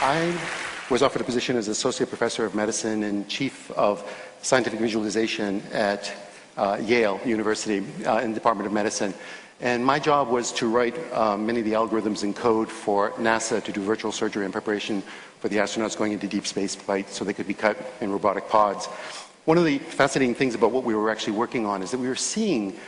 I was offered a position as Associate Professor of Medicine and Chief of Scientific Visualization at Yale University in the Department of Medicine. And my job was to write many of the algorithms and code for NASA to do virtual surgery in preparation for the astronauts going into deep space flight so they could be cut in robotic pods. One of the fascinating things about what we were actually working on is that we were seeing,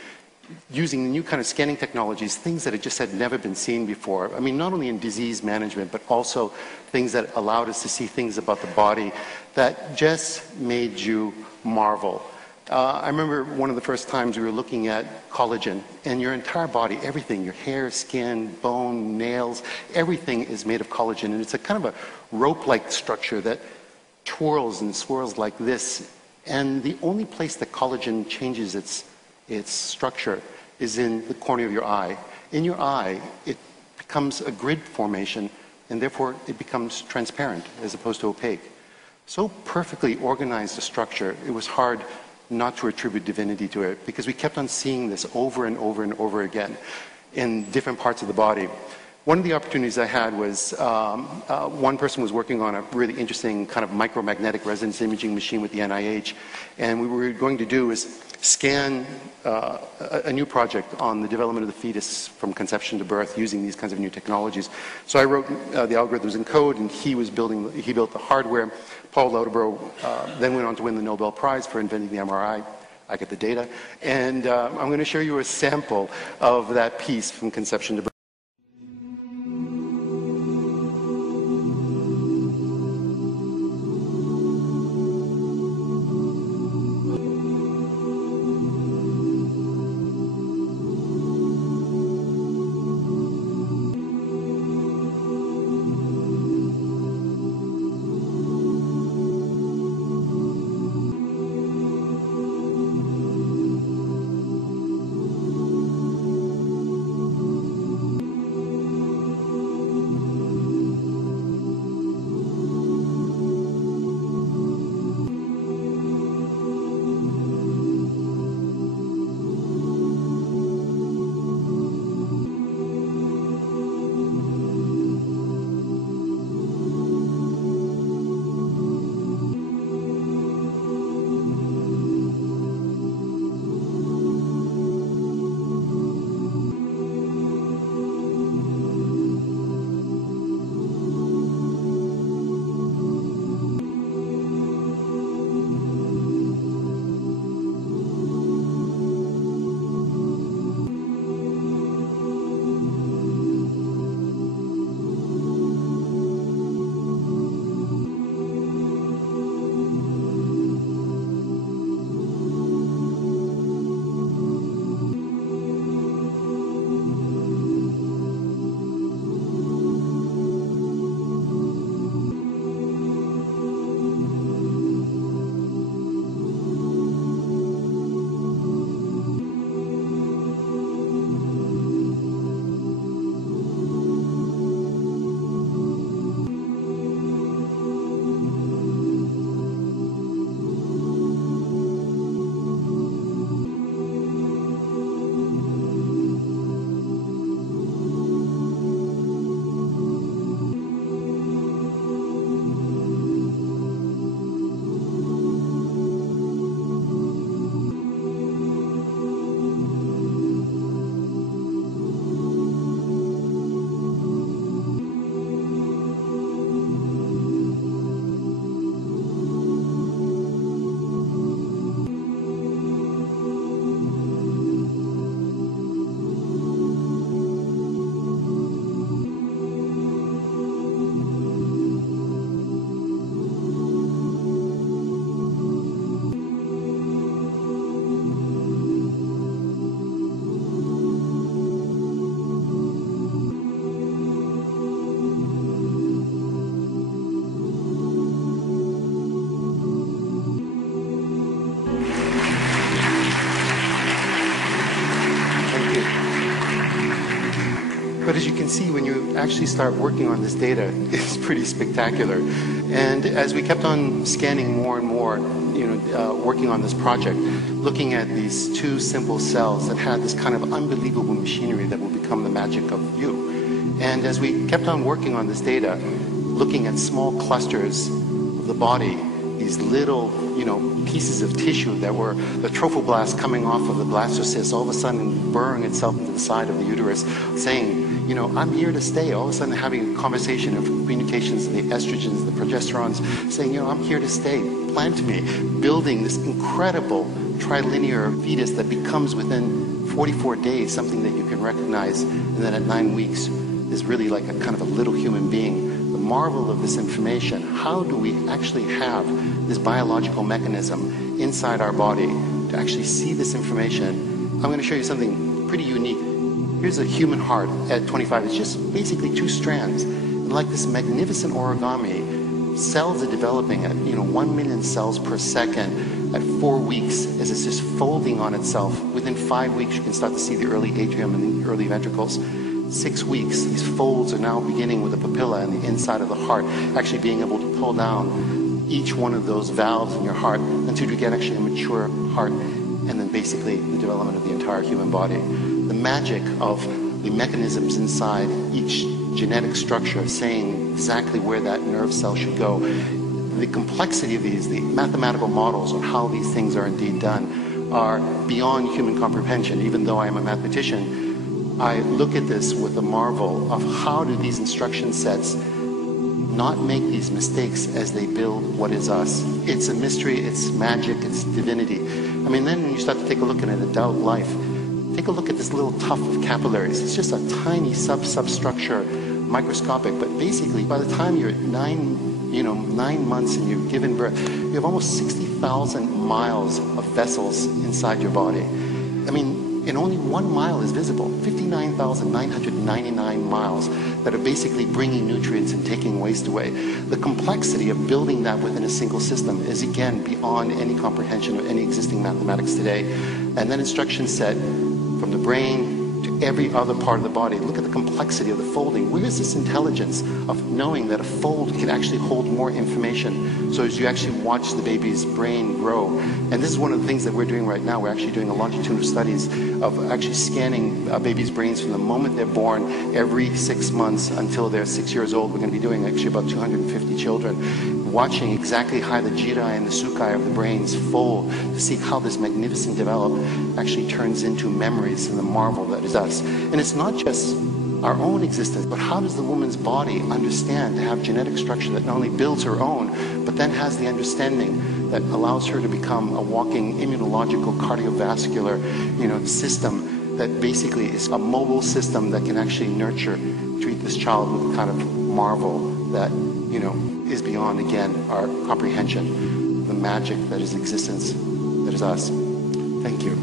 using the new kind of scanning technologies, things that had never been seen before. I mean, not only in disease management, but also things that allowed us to see things about the body that just made you marvel. I remember one of the first times we were looking at collagen, and your entire body, everything, your hair, skin, bone, nails, everything is made of collagen. And it's a kind of a rope-like structure that twirls and swirls like this. And the only place that collagen changes its structure is in the corner of your eye. In your eye, it becomes a grid formation, and therefore it becomes transparent as opposed to opaque. So perfectly organized a structure, it was hard not to attribute divinity to it, because we kept on seeing this over and over and over again in different parts of the body. One of the opportunities I had was one person was working on a really interesting kind of micromagnetic resonance imaging machine with the NIH, and what we were going to do is scan a new project on the development of the fetus from conception to birth using these kinds of new technologies. So I wrote the algorithms and code, and he built the hardware. Paul Lauterborough then went on to win the Nobel Prize for inventing the MRI. I get the data, and I'm going to show you a sample of that piece from conception to birth. But as you can see, when you actually start working on this data, it's pretty spectacular. And as we kept on scanning more and more, working on this project, looking at these two simple cells that had this kind of unbelievable machinery that will become the magic of you. And as we kept on working on this data, looking at small clusters of the body, these little, pieces of tissue that were the trophoblast coming off of the blastocyst, all of a sudden burrowing itself into the side of the uterus, saying, I'm here to stay. All of a sudden having a conversation of communications of the estrogens, the progesterones, saying, I'm here to stay. Plant me, building this incredible trilinear fetus that becomes within 44 days something that you can recognize, and then at 9 weeks is really like a kind of a little human being. The marvel of this information, how do we actually have this biological mechanism inside our body to actually see this information? I'm going to show you something pretty unique. Here's a human heart at 25. It's just basically 2 strands. And like this magnificent origami, cells are developing at 1 million cells per second at 4 weeks as it's just folding on itself. Within 5 weeks, you can start to see the early atrium and the early ventricles. 6 weeks, these folds are now beginning with the papilla and the inside of the heart, actually being able to pull down each one of those valves in your heart until you get actually a mature heart, and then basically the development of the entire human body. The magic of the mechanisms inside each genetic structure saying exactly where that nerve cell should go. The complexity of these, the mathematical models on how these things are indeed done are beyond human comprehension. Even though I am a mathematician, I look at this with a marvel of how do these instruction sets not make these mistakes as they build what is us. It's a mystery, it's magic, it's divinity. I mean, then when you start to take a look at an adult life, take a look at this little tuft of capillaries. It's just a tiny substructure, microscopic, but basically by the time you're at 9 months and you've given birth, you have almost 60,000 miles of vessels inside your body. I mean, and only 1 mile is visible, 59,999 miles that are basically bringing nutrients and taking waste away. The complexity of building that within a single system is again beyond any comprehension of any existing mathematics today. And that instruction set from the brain to every other part of the body. Look at the complexity of the folding. Where is this intelligence of knowing that a fold can actually hold more information? So as you actually watch the baby's brain grow, and this is one of the things that we're doing right now. We're actually doing a longitudinal studies of actually scanning babies' brains from the moment they're born every 6 months until they're 6 years old. We're going to be doing actually about 250 children, watching exactly how the jirai and the sukai of the brains fold to see how this magnificent development actually turns into memories and the marvel that is us. And it's not just our own existence, but how does the woman's body understand to have genetic structure that not only builds her own, but then has the understanding that allows her to become a walking immunological cardiovascular, system that basically is a mobile system that can actually nurture, treat this child with a kind of marvel that, is beyond, again, our comprehension, the magic that is existence, that is us. Thank you.